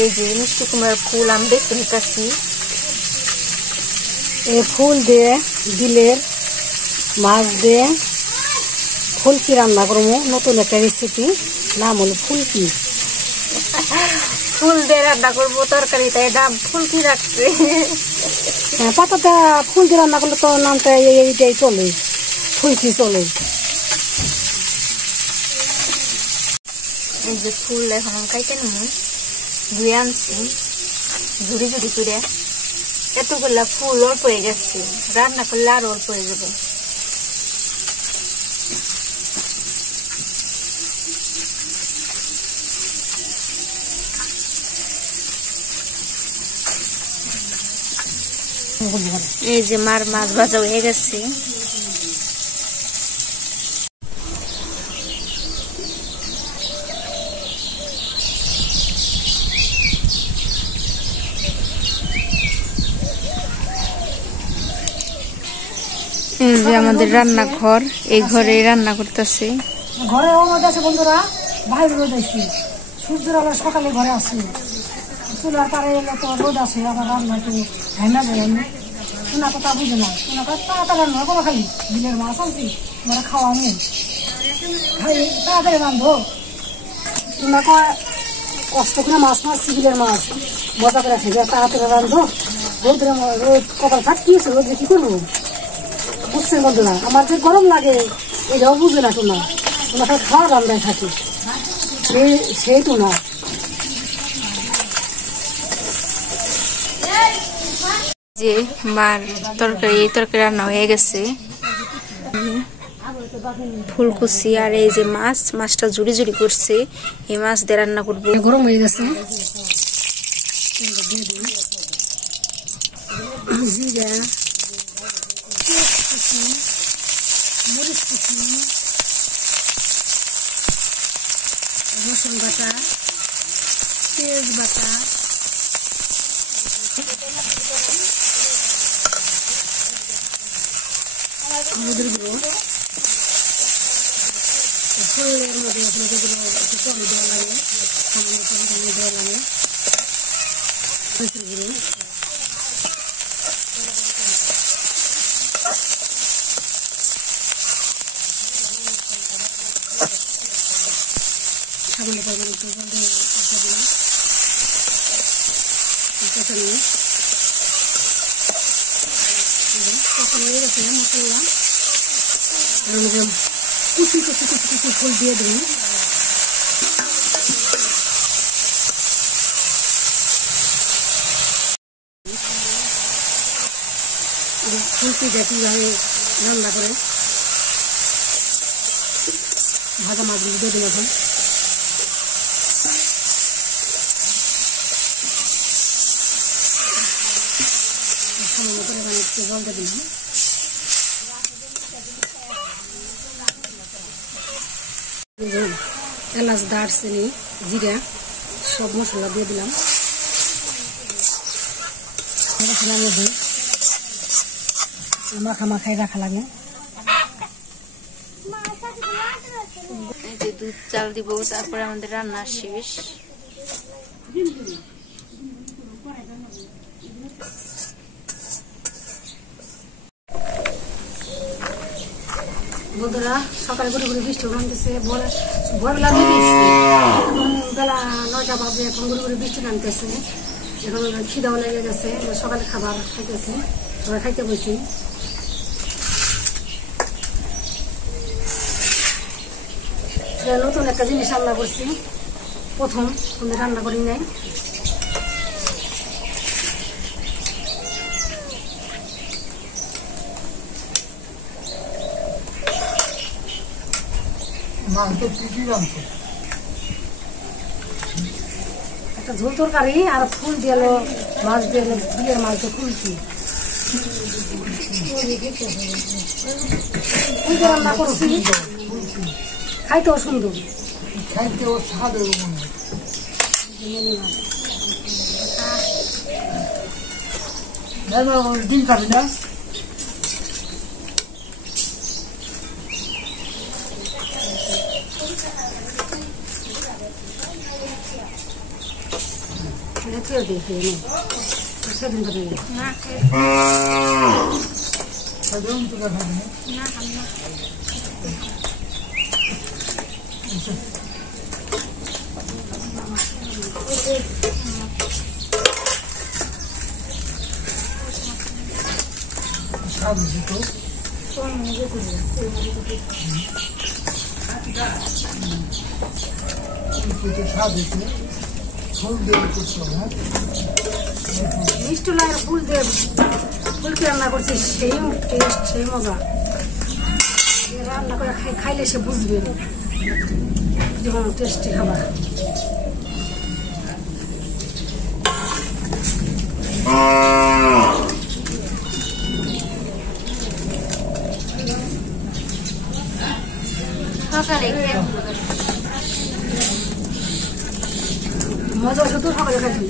এই যে মিষ্টি কুমড়ার ফুল আমি বেছে নিতেছি। এই ফুল দিয়ে দিলের মাছ দিয়ে ফুলকি রান্না করবো, নতুন একটা রেসিপি, নাম হলো ফুলকি। ফুল দিয়ে রান্না করবো তরকারি, তাই নাম ফুলকি রাখছে। হ্যাঁ, পাতাটা ফুল দিয়ে রান্না করলে তো নামটা এইটাই চলে, ফুলকি চলে। এই যে ফুল এখন আমি কাইতে নেবো, ধুয়ে আনছি ঝুড়ি ঝুড়ি করে। এতগুলা ফুল অল্প হয়ে গেছে, রান্না করলে আরো অল্প হয়ে যাবে। এই যে মাছ ভাজা হয়ে গেছে। এই যে আমাদের রান্নাঘর, এই ঘরে রান্না করতেছে। ঘরে রোদ আছে বন্ধুরা, বাইরে রোদ আছে, সূর্যের আলো সকালে ঘরে আসে, চুলার পারে এলে তো রোদ আসে, আবার রান্না একটু ঘাইনা যায়। শোনা কথা বুঝে না, শোনা কথা তাড়াতাড়ি রান্না করো, খালি বিলের মাছ আনছি আমরা খাওয়ামু, খালি তাড়াতাড়ি রান্ধো। তোমরা কষ্ট করে মাছ মারছি, বিলের মাছ মজা করে খেয়ে তাড়াতাড়ি রান্ধো। রোদ কপাল ফাটিয়েছে, রোদে কি করবো বুঝছে বন্ধুরা। আমার যে গরম লাগে এটাও বুঝে না, তোমার খাওয়া রান্নায় থাকে সেই তো না। যে মার তরকারি রান্না হয়ে গেছে, ফুলকুচি আর এই যে মাছটা জুড়ি জুড়ি করছে, এই মাছ দিয়ে রান্না করবো। গরম হয়ে গেছে, জিরা, মরিচ কুচি, রসুন বাটা, পেঁয়াজ বাটা, হলুদের গুঁড়ো, ফুলের মধ্যে হলুদের গুঁড়ো একটু কম দেওয়া লাগে, সামান্য কম দেওয়া লাগে, মরিচের গুঁড়ো, সামান্য পরিমাণে একটু দিলাম, হয়ে গেছে মশলা। কুচি কুচি কুচি কুচি ফুল দিয়ে দিই, ফুলকি দিয়ে কীভাবে রান্না করে ভাজা মাছগুলো দিয়ে দিন। এখন সামান্য পরিমাণে একটু জল দিয়ে দিলাম, এলাচ, দারচিনি, জিরা সব মশলা দিয়ে দিলাম। মশলার মধ্যে মাখাই রাখা লাগে। এই যে দুধ চাল দিব, তারপরে আমাদের রান্না শেষ। বন্ধুরা সকালে গুড়ি গুড়ি বৃষ্টি নামতেছে, ভোরবেলা বেরিয়েছে, এখন বেলা 9টা বাজে, এখন গুড়ি গুড়ি বৃষ্টি নামতেছে। এখন খিদাও লেগে গেছে, সকালে খাবার খাইতেছি, সবাই খাইতে বসি। নতুন একটা জিনিস রান্না করছি, প্রথম কোনো রান্না করি নাই। একটা ঝোল তরকারি আর ফুল দিয়ে মাছ দিয়ে বিলের মাছ দিয়ে ফুলকি রান্না করছি, খাইতেও সুন্দর, খাইতেও স্বাদ। ডিম খাবি না? তুই দেখে সেদিন করে না সাধারণ তুলে খাবে না না খাবো স্বাদ হচ্ছে তো স্বাদ হচ্ছে ফুল দিয়ে করছো হ্যাঁ মিষ্টি লাগে ফুল দিয়ে ফুলকে রান্না করছি সেই টেস্ট সেই মজা রান্না করে খাইলে সে বুঝবে যেমন টেস্টি খাবার মজা শুধু সকালে খাইছি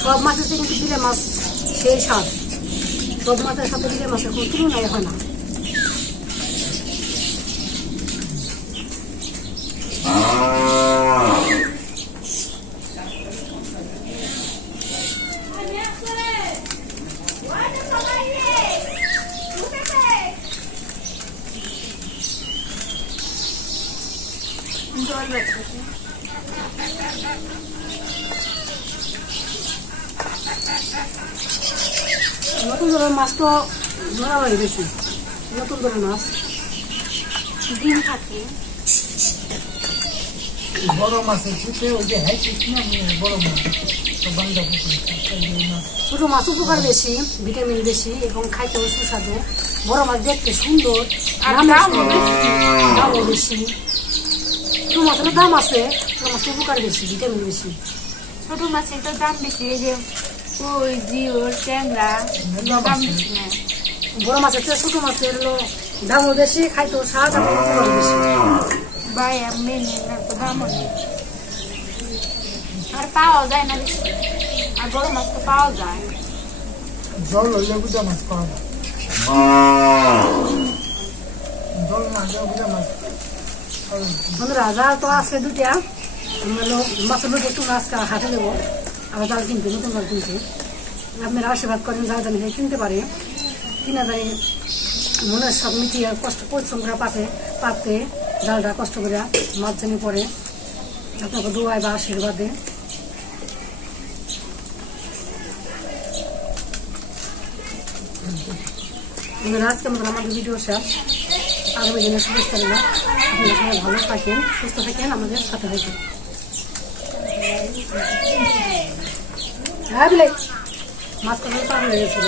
সব মাছের থেকে কিন্তু বিলে মাছ সেই স্বাদ সব মাছের সাথে বিলে মাছের কোনো তুলনাই হয় না নতুন ধরনের মাছ তো ধরা হয় বেশি নতুন ধরনের মাছ ডিম থাকে বড় মাছের শীতে ওই যে বড় মাছ ছোট মাছ উপকার বেশি ভিটামিন বেশি এবং খাইতেও সুস্বাদু বড় মাছ দেখতে সুন্দর আর দামও বেশি ছোট মাছের দাম আছে ছোট মাছের উপকার বেশি ভিটামিন বেশি ছোট মাছের তো দাম বেশি এই যে কই জিওর ট্যাংরা দাম বেশি না বড় মাছের চেয়ে ছোট মাছের দামও বেশি খাইতেও স্বাদ আর উপকার বেশি ভাই মেনে তো দাম আর পাওয়া যায় না বেশি আর বড় মাছ তো পাওয়া যায় জল হইলে বুঝা মাছ পাওয়া যায় জল না বুঝা মাছ বন্ধুরা জাল তো আছে দুটা মাছের মধ্যে একটু আজকে হাতে দেবো আবার জাল কিনতে নতুন জাল কিনতে আপনারা আশীর্বাদ করেন জাল জানি কিনতে পারে কিনা জানি মনের সব মিটিয়ে কষ্ট পরিশ্রম করে পাতে জালটা কষ্ট করে মাছ জানি পরে আপনাকে দোয়ায় বা আশীর্বাদে আজকে আমাদের ভিডিও শেষ আগামী দিনের শুভেচ্ছা দিল আপনারা ভালো থাকেন সুস্থ থাকেন আমাদের সাথে থাকেন হ্যাঁ বলে মাছ কথা হয়ে গেছিল